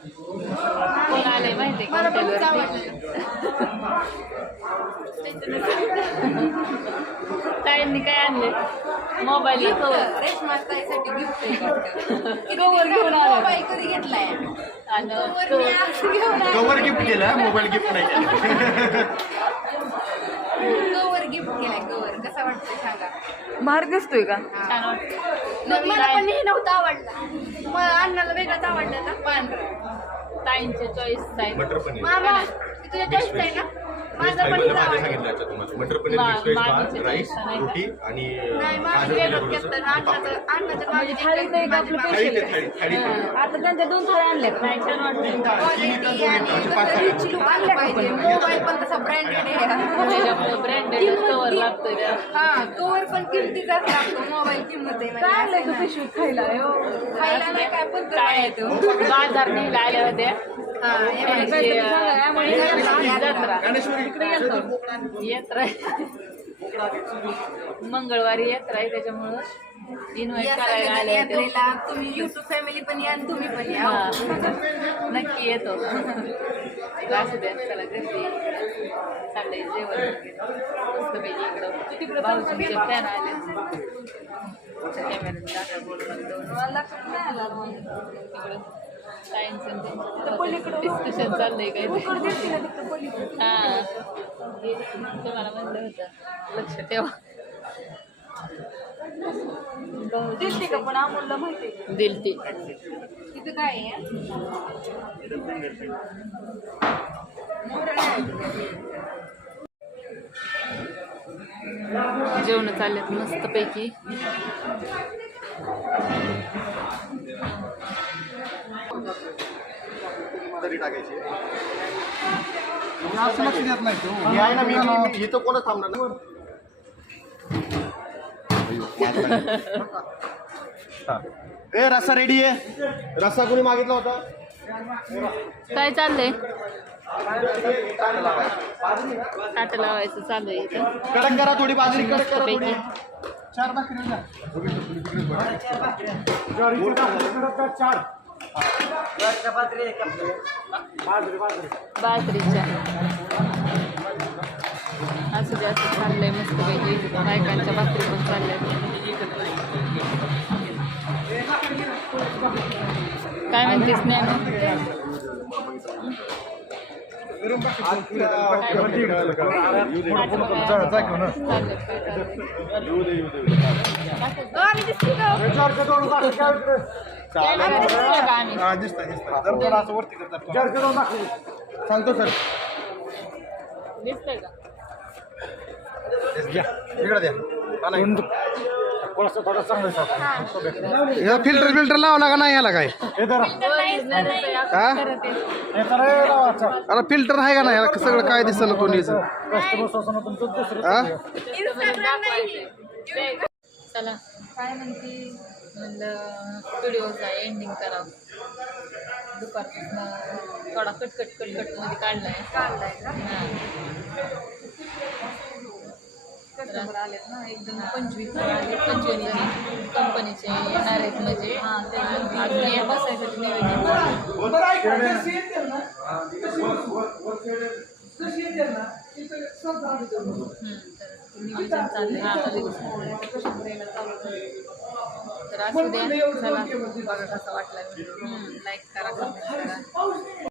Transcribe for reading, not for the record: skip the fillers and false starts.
कोण आलंय माहिती का ताईंनी काय आणले मोबाईल रेशमा ताईसाठी गिफ्ट कवर घेऊन आला मोबाईल कधी घेतलाय आणि कवर गिफ्ट केलं मोबाईल गिफ्ट नाही केलं कवर गिफ्ट केलाय कवर कसा वाटतोय सांगा बाहेर दिसतोय का छान वाटतं मला पण हे नव्हतं आवडलं मग अण्णाला वेगळंच आवडलं ना पांढरा ताईंचे चॉईस आहे मटर पनीर मामा तुझ्या चॉईस आहे ना माझं पण माझं आवडलं सांगितलं आता तुम्हाला मटर पनीर मिक्स व्हेज भात राईस रोटी आणि नाही माझं वेगळंच घेतलं अण्णाचं म्हणजे थाळीत एक आपलं थाळी ते पेशल थाळी आता त्यांच्या 2 थाळ्या आणल्यात नाही छान वाटतं क्वालिटी आणि रिच लुक आलं पाहिजे मोबाईल पण तसा ब्रँडेड आहे त्याच्यामुळे ब्रँडेड कवर लागतोय हा कवर पण किमतीचाच लागतो मोबाईल किंमत आहे चांगलं का पिशवी खायला खायला नाही काय पण काय येतो बाजार न्यायला आल्या होत्या यात्रा मंगळवारी यात्रा आहे त्याच्यामुळं इन्व्हाइट करायला आले यात्रेला तुम्ही युट्यूब फॅमिली पण या आणि तुम्ही पण या नक्की येतो असू द्या चला गर्दी चाललंय जेवण मस्तपैकी इकडं भाऊजींचे फॅन आले कॅमेऱ्यात दाखवा डिस्कशन चाललंय काय हा तुम्हाला म्हणलं होतं लक्ष ठेवा दिलती का पण अमोलला माहिती दिलती तिथं काय आहे जेवण चाललेत मस्तपैकी तरी टाकायची असं लक्ष देत नाही तो. मी आहे ना मी इथं कोणच थांबणार ना ए रस्सा रेडी आहे रस्सा कोणी मागितला होता काय चाललंय ताट लावायचं चालू आहे इथं कडक करा थोडी बाजरी कडक करा मस्तपैकी 4 भाकरी द्या. बाजरीच्या असं जे असं चाललंय मस्तपैकी बायकांच्या भाकरी पण चालल्या काय म्हणतेस ज्ञानू सांगतो सर दिसतंय का इकडे द्या फिल्टर लावा ना का नाही याला काय अरे फिल्टर आहे का नाही याला सगळं काय दिसलं कोणी चला काय म्हणते म्हणलं व्हिडिओचा एंडिंग करावं दुपारपासून थोडा कटकट मध्ये काढलाय का कस्टमर आलेत ना एकदम 25 आले 25 जणी कंपनीचे येणार आहेत म्हणजे अजून या बसायसाठी निवेदन नियोजन चाललंय तर असू द्या चला बघा कसा वाटला लाईक करा कमेंट करा